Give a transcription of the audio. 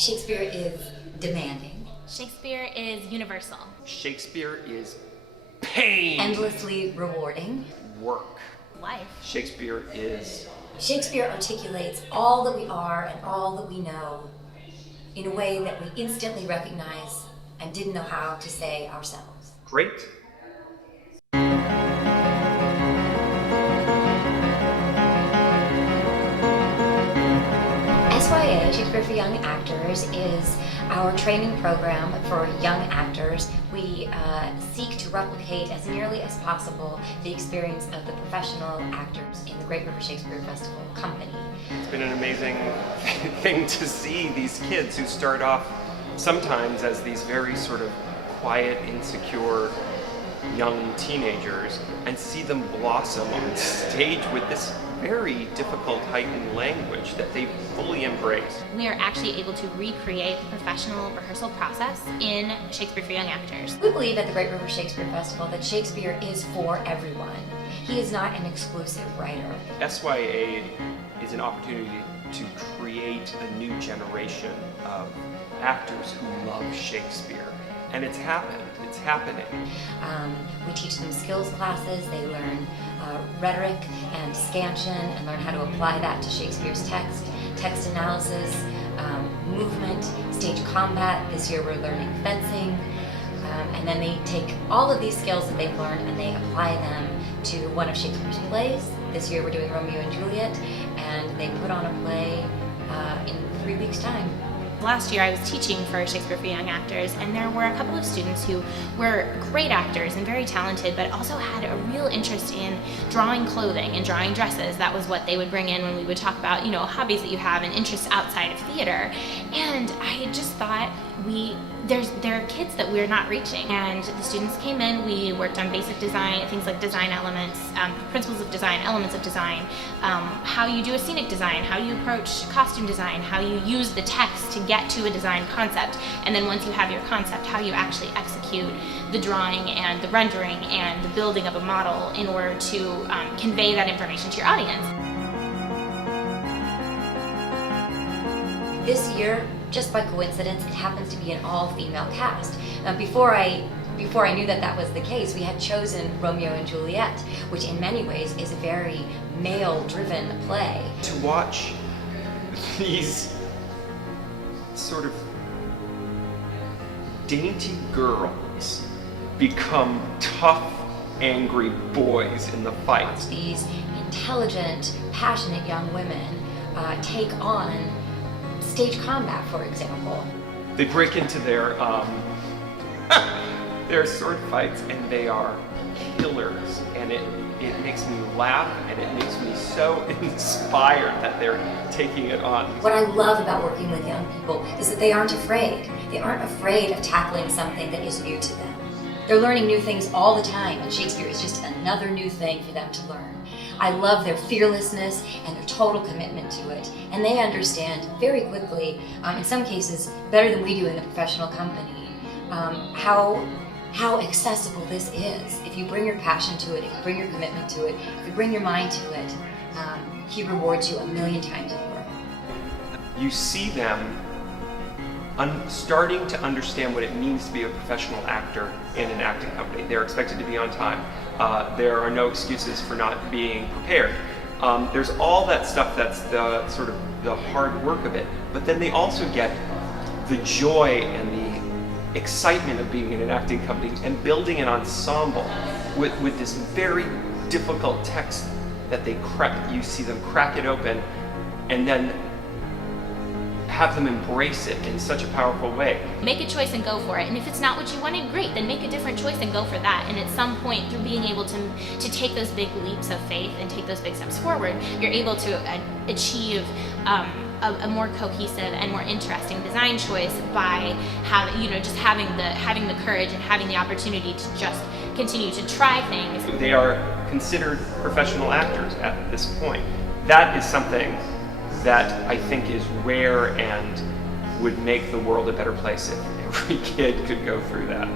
Shakespeare is demanding. Shakespeare is universal. Shakespeare is pain. Endlessly rewarding. Work. Life. Shakespeare is... Shakespeare articulates all that we are and all that we know in a way that we instantly recognize and didn't know how to say ourselves. Great. SYA, Shakespeare for Young Actors, is our training program for young actors. We seek to replicate as nearly as possible the experience of the professional actors in the Great River Shakespeare Festival Company. It's been an amazing thing to see these kids who start off sometimes as these very sort of quiet, insecure young teenagers and see them blossom on stage with this very difficult heightened language that they fully embrace. We are actually able to recreate the professional rehearsal process in Shakespeare for Young Actors. We believe at the Great River Shakespeare Festival that Shakespeare is for everyone. He is not an exclusive writer. SYA is an opportunity to create a new generation of actors who love Shakespeare. And it's happened. It's happening. We teach them skills classes. They learn rhetoric and scansion and learn how to apply that to Shakespeare's text analysis, movement, stage combat. This year we're learning fencing. And then they take all of these skills that they've learned and they apply them to one of Shakespeare's plays. This year we're doing Romeo and Juliet, and they put on a play in 3 weeks' time. Last year I was teaching for Shakespeare for Young Actors, and there were a couple of students who were great actors and very talented, but also had a real interest in drawing clothing and drawing dresses. That was what they would bring in when we would talk about, hobbies that you have and interests outside of theater. And I just thought, there are kids that we're not reaching. And the students came in, we worked on basic design, things like design elements, principles of design, elements of design, how you do a scenic design, how you approach costume design, how you use the text to get to a design concept, and then once you have your concept, how you actually execute the drawing and the rendering and the building of a model in order to convey that information to your audience. This year, just by coincidence, it happens to be an all-female cast. Before I knew that was the case, we had chosen Romeo and Juliet, which in many ways is a very male-driven play. To watch these sort of dainty girls become tough, angry boys in the fights. These intelligent, passionate young women take on stage combat, for example. They break into their sword fights, and they are killers, and it makes me laugh, and it makes me so inspired that they're taking it on. What I love about working with young people is that they aren't afraid. They aren't afraid of tackling something that is new to them. They're learning new things all the time, and Shakespeare is just another new thing for them to learn. I love their fearlessness and their total commitment to it, and they understand very quickly, in some cases better than we do in the professional company, how accessible this is. If you bring your passion to it, if you bring your commitment to it, if you bring your mind to it, he rewards you 1,000,000 times over. You see them starting to understand what it means to be a professional actor in an acting company. They're expected to be on time. There are no excuses for not being prepared. There's all that stuff that's the sort of the hard work of it, but then they also get the joy and the excitement of being in an acting company and building an ensemble with this very difficult text that you see them crack it open and then have them embrace it in such a powerful way. Make a choice and go for it. And if it's not what you wanted, great, then make a different choice and go for that. And at some point, through being able to take those big leaps of faith and take those big steps forward, you're able to achieve a more cohesive and more interesting design choice by having the courage and having the opportunity to just continue to try things. They are considered professional actors at this point. That is something that I think is rare and would make the world a better place if every kid could go through that.